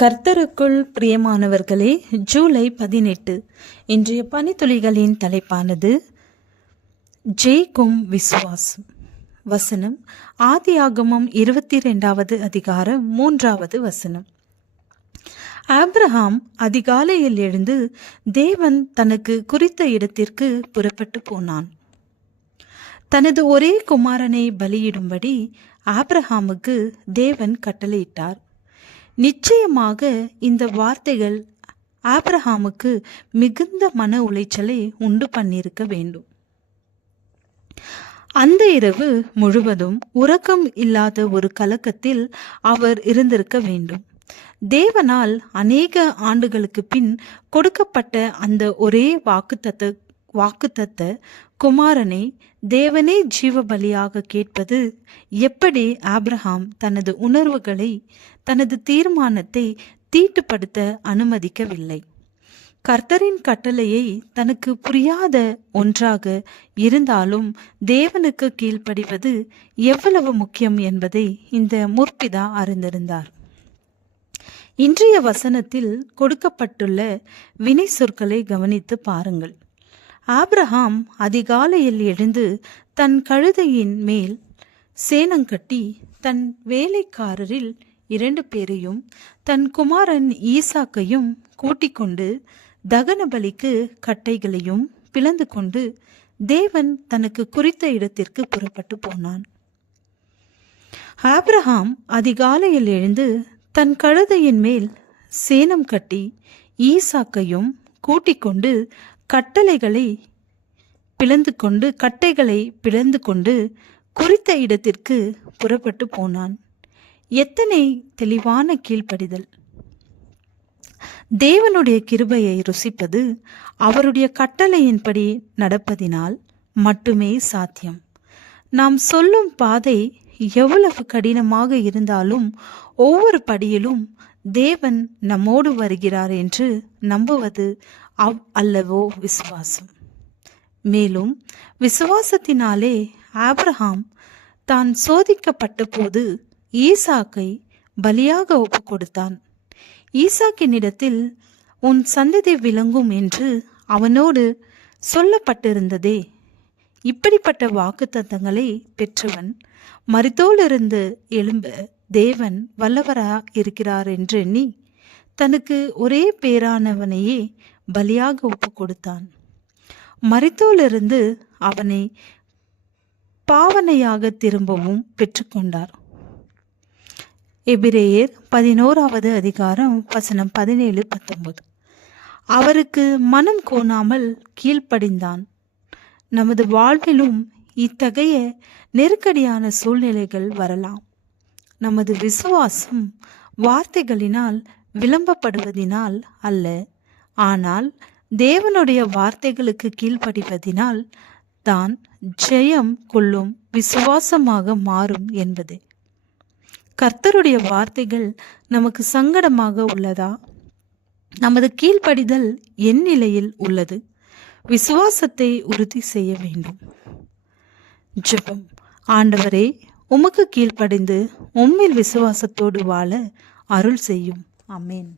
கர்த்தருக்குள் பிரியமானவர்களே, ஜூலை 18 இன்றைய பனித்துளிகளின் தலைப்பானது ஜெயிக்கும் விசுவாசம். வசனம் ஆதியாகமம் 22வது அதிகாரம் 3வது வசனம். ஆபிரகாம் அதிகாலையில் எழுந்து தேவன் தனக்கு குறித்த இடத்திற்கு புறப்பட்டு போனான். தனது ஒரே குமாரனை பலியிடும்படி ஆபிரகாமுக்கு தேவன் கட்டளையிட்டார். நிச்சயமாக இந்த வார்த்தைகள் ஆபிரகாமுக்கு மிகுந்த மன உளைச்சலை உண்டு பண்ணியிருக்க வேண்டும். அந்த இரவு முழுவதும் உறக்கம் இல்லாத ஒரு கலக்கத்தில் அவர் இருந்திருக்க வேண்டும். தேவனால் அநேக ஆண்டுகளுக்கு பின் கொடுக்கப்பட்ட அந்த ஒரே வாக்குத்தத்த குமாரனை தேவனே ஜீவ பலியாக கேட்பது எப்படி ஆபிரகாம் தனது உணர்வுகளை, தனது தீர்மானத்தை தீட்டுப்படுத்த அனுமதிக்கவில்லை. கர்த்தரின் கட்டளையை தனக்கு புரியாத ஒன்றாக இருந்தாலும் தேவனுக்கு கீழ்ப்படிவது எவ்வளவு முக்கியம் என்பதை இந்த முற்பிதா அறிந்திருந்தார். இன்றைய வசனத்தில் கொடுக்கப்பட்டுள்ள வினை சொற்களை கவனித்து பாருங்கள். ஆபிரகாம் அதிகாலையில் எழுந்து தன் கழுதையின் மேல் சேணங்கட்டி தன் வேலைக்காரரில் 2 பேரையும் தன் குமாரன் ஈசாக்கையும் கூட்டிக் கொண்டு தகன பலிக்கு கட்டைகளையும் பிளந்து கொண்டு தேவன் தனக்கு குறித்த இடத்திற்கு புறப்பட்டு போனான். ஆபிரகாம் அதிகாலையில் எழுந்து தன் கழுதையின் மேல் சேணம் கட்டி ஈசாக்கையும் கூட்டிக் கொண்டு கட்டைகளை பிளந்து கொண்டு குறித்த இடத்திற்கு புறப்பட்டு போனான். எத்தனை தெளிவான கீழ்ப்படிதல்! தேவனுடைய கிருபையை ருசிப்பது அவருடைய கட்டளையின்படி நடப்பதினால் மட்டுமே சாத்தியம். நாம் சொல்லும் பாதை எவ்வளவு கடினமாக இருந்தாலும் ஒவ்வொரு படியிலும் தேவன் நம்மோடு வருகிறார் என்று நம்புவது அல்லவோ விசுவாசம். மேலும் விசுவாசத்தினாலே ஆபிரகாம் தான் சோதிக்கப்பட்ட போது ஈசாக்கை பலியாக ஒப்பு கொடுத்தான். ஈசாக்கினிடத்தில் உன் சந்ததி விளங்கும் என்று அவனோடு சொல்லப்பட்டிருந்ததே. இப்படிப்பட்ட வாக்குத்தத்தங்களை பெற்றவன் மரித்தோலிருந்து எழும்ப தேவன் வல்லவரா இருக்கிறார் என்று எண்ணி தனக்கு ஒரே பேரானவனையே பலியாக ஒப்பு கொடுத்தான். மரித்தோலிருந்து அவனை பாவனையாக திரும்பவும் பெற்றுக்கொண்டார். எபிரேயர் 11வது அதிகாரம் வசனம் 17-19. அவருக்கு மனம் கோணாமல் கீழ்ப்படிந்தான். நமது வாழ்விலும் இத்தகைய நெருக்கடியான சூழ்நிலைகள் வரலாம். நமது விசுவாசம் வார்த்தைகளினால் விளம்பப்படுவதினால் அல்ல, ஆனால் தேவனுடைய வார்த்தைகளுக்கு கீழ்ப்படிவதினால் தான் ஜெயம் கொள்ளும் விசுவாசமாக மாறும் என்பது. கர்த்தருடைய வார்த்தைகள் நமக்கு சங்கடமாக உள்ளதா? நமது கீழ்ப்படிதல் என் நிலையில் உள்ளது? விசுவாசத்தை உறுதி செய்ய வேண்டும். ஜெபம். ஆண்டவரே, உமக்கு கீழ்ப்படிந்து உம்மில் விசுவாசத்தோடு வாழ அருள் செய்யும். ஆமென்.